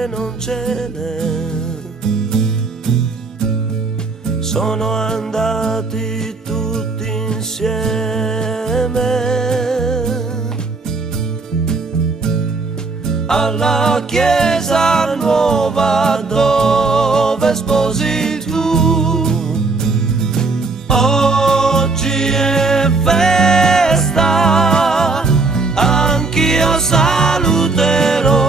che non ce n'è. Sono andati tutti insieme alla chiesa nuova dove sposi tu. Oggi è festa, anch'io saluterò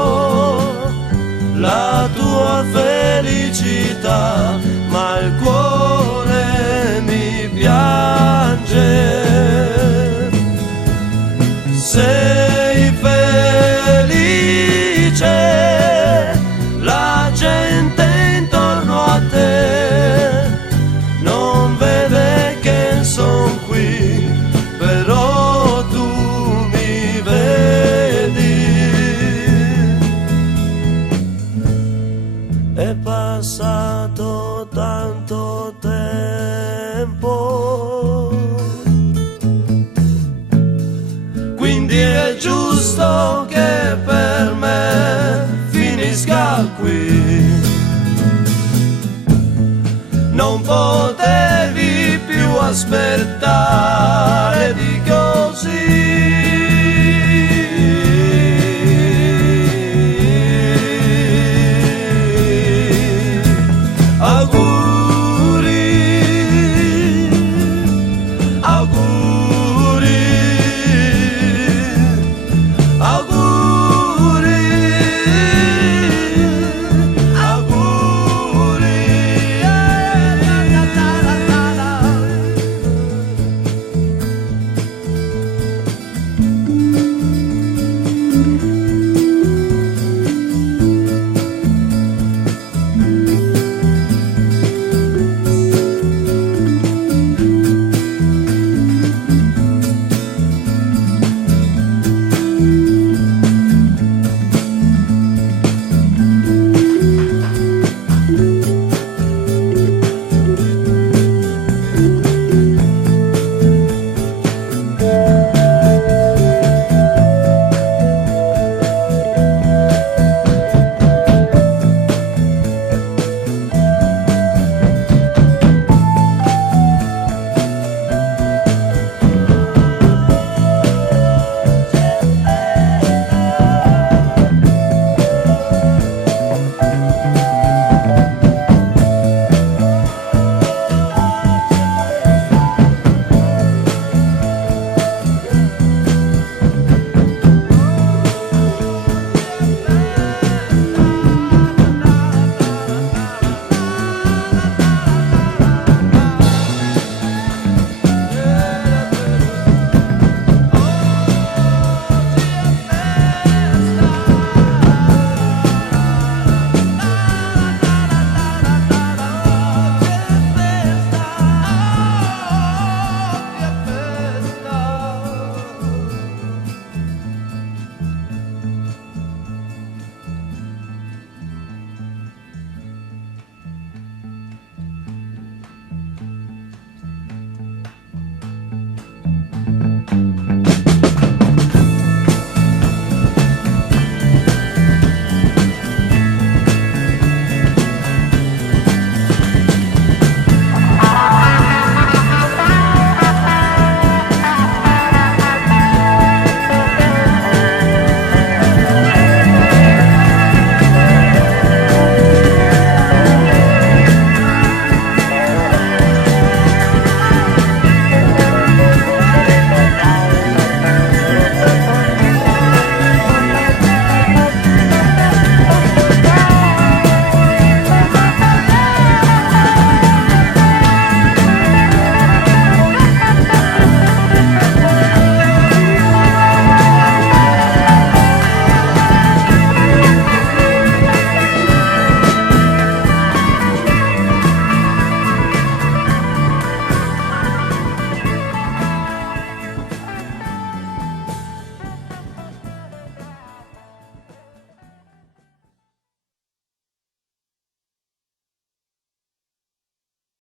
la tua felicità, ma il cuore mi piange. Sei felice, la gente intorno a te non vede che son qui, però tu mi vedi. È passato tanto tempo, quindi è giusto che per me finisca qui. Non potevi più aspettare